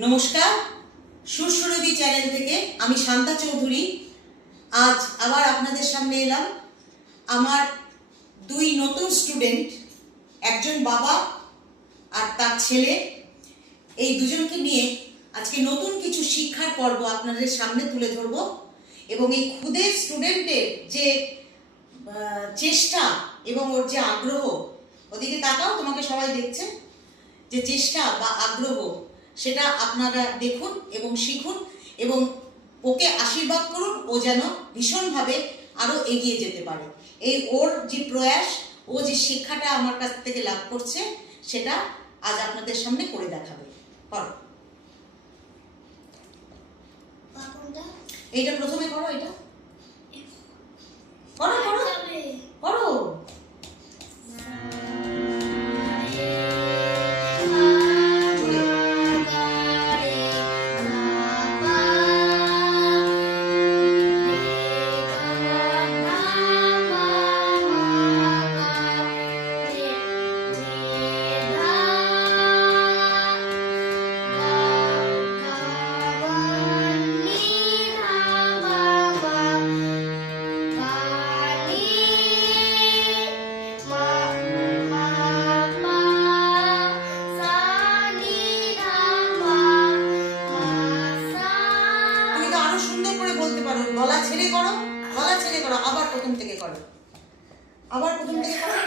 নমস্কার, সুরসুরভি চ্যানেল থেকে আমি শান্তা চৌধুরী আজ আবার আপনাদের সামনে এলাম। আমার দুই নতুন স্টুডেন্ট, একজন বাবা আর তার ছেলে, এই দুজনকে নিয়ে আজকে নতুন কিছু শিক্ষার পর্ব আপনাদের সামনে তুলে ধরব। এবং এই ক্ষুদে স্টুডেন্টের যে চেষ্টা এবং ওর যে আগ্রহ, ওদিকে তাকাও, তোমাকে সবাই দেখছে, যে চেষ্টা বা আগ্রহ সেটা আপনারা দেখুন এবং শিখুন এবং ওকে আশীর্বাদ করুন। ও যেন ভীষণভাবে আরও এগিয়ে যেতে পারে। এই ওর যে প্রয়াস, ও যে শিক্ষাটা আমার কাছ থেকে লাভ করছে, সেটা আজ আপনাদের সামনে করে দেখাবে। করো, এইটা প্রথমে করো, এটা করো করো করো। গলা ছেড়ে করো, গলা ছেড়ে করো, আবার প্রথম থেকে করো, আবার প্রথম থেকে করো।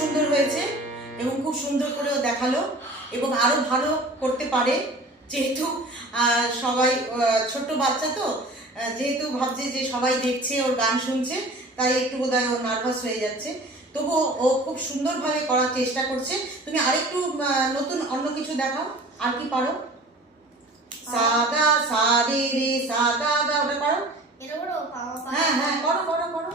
সুন্দর হয়েছে এবং খুব সুন্দর করেও দেখালো এবং আরো ভালো করতে পারে। যেহেতু সবাই ছোট বাচ্চা, তো যেহেতু ভাবছে যে সবাই দেখছে, ওর গান শুনছে, তাই একটু বোধহয় ও নার্ভাস হয়ে যাচ্ছে। তবুও ও খুব সুন্দরভাবে করার চেষ্টা করছে। তুমি আরেকটু নতুন অন্য কিছু দেখাও, আর কি পারো? সাদা সারে রে সাদা দা, ওটা পারো? হ্যাঁ হ্যাঁ, করো করো করো।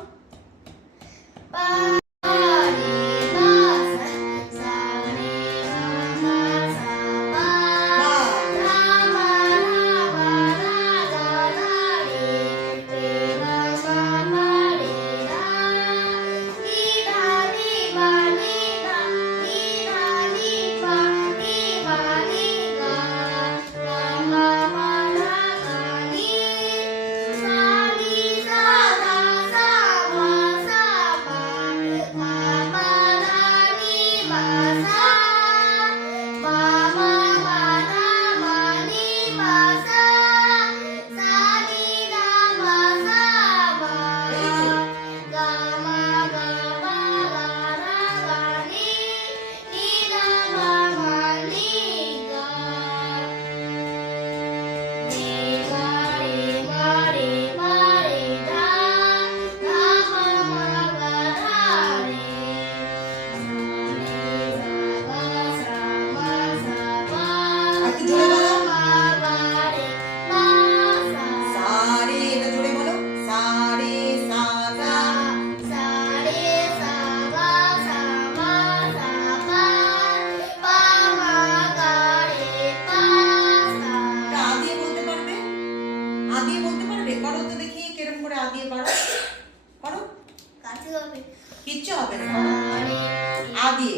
হবে না, আ দিয়ে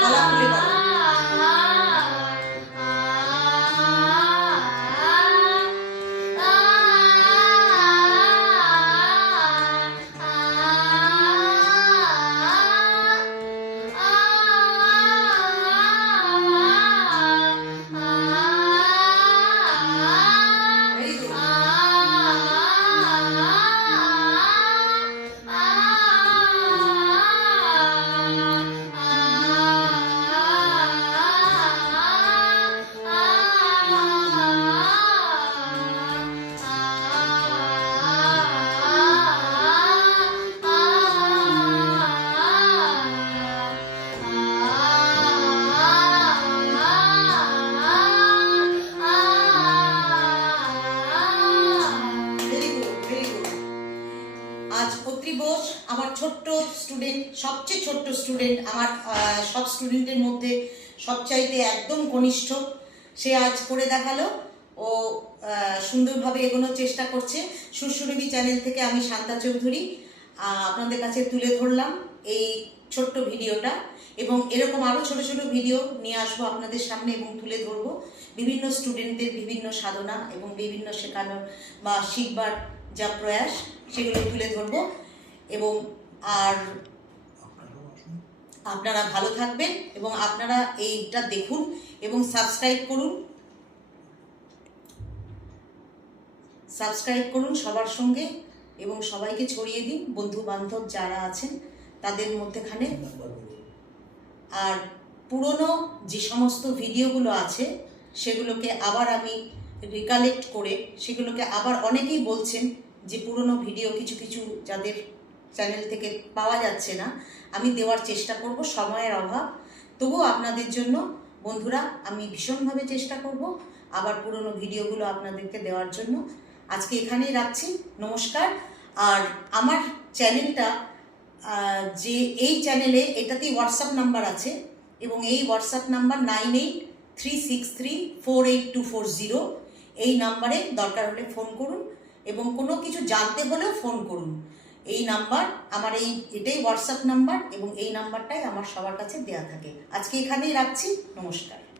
গলা খুলে বলো। Very good. Very good, very good. আজ অত্রি বোস আমার ছোট্ট স্টুডেন্ট, সবচেয়ে ছোট্ট স্টুডেন্ট, আমার সব স্টুডেন্টের মধ্যে সবচাইতে একদম কনিষ্ঠ। সে আজ করে দেখালো, ও সুন্দরভাবে এগোনোর চেষ্টা করছে। সুরসুরভি চ্যানেল থেকে আমি শান্তা চৌধুরী আপনাদের কাছে তুলে ধরলাম এই ছোট্ট ভিডিওটা, এবং এরকম আরও ছোট ছোট ভিডিও নিয়ে আসবো আপনাদের সামনে এবং তুলে ধরবো বিভিন্ন স্টুডেন্টদের বিভিন্ন সাধনা এবং বিভিন্ন শেখানোর বা শিখবার যা প্রয়াস সেগুলো তুলে ধরবো। এবং আর আপনারা ভালো থাকবেন এবং আপনারা এইটা দেখুন এবং সাবস্ক্রাইব করুন সবার সঙ্গে, এবং সবাইকে ছড়িয়ে দিন বন্ধু বান্ধব যারা আছেন তাদের মধ্যেখানে। আর পুরনো যে সমস্ত ভিডিওগুলো আছে সেগুলোকে আবার আমি রিকালেক্ট করে সেগুলোকে আবার, অনেকেই বলছেন যে পুরনো ভিডিও কিছু কিছু যাদের চ্যানেল থেকে পাওয়া যাচ্ছে না, আমি দেওয়ার চেষ্টা করব, সময়ের অভাব। তবুও আপনাদের জন্য বন্ধুরা আমি ভীষণভাবে চেষ্টা করব আবার পুরনো ভিডিওগুলো আপনাদেরকে দেওয়ার জন্য। আজকে এখানেই রাখছি, নমস্কার। আর আমার চ্যানেলটা যে এই চ্যানেলে এটাতেই হোয়াটসঅ্যাপ নাম্বার আছে, এবং এই হোয়াটসঅ্যাপ নাম্বার 9836348240। এই নাম্বারে দরকার হলে ফোন করুন, এবং কোনো কিছু জানতে হলেও ফোন করুন। এই নাম্বার আমার, এটাই হোয়াটসঅ্যাপ নাম্বার, এবং এই নাম্বারটাই আমার সবার কাছে দেয়া থাকে। আজকে এখানেই রাখছি, নমস্কার।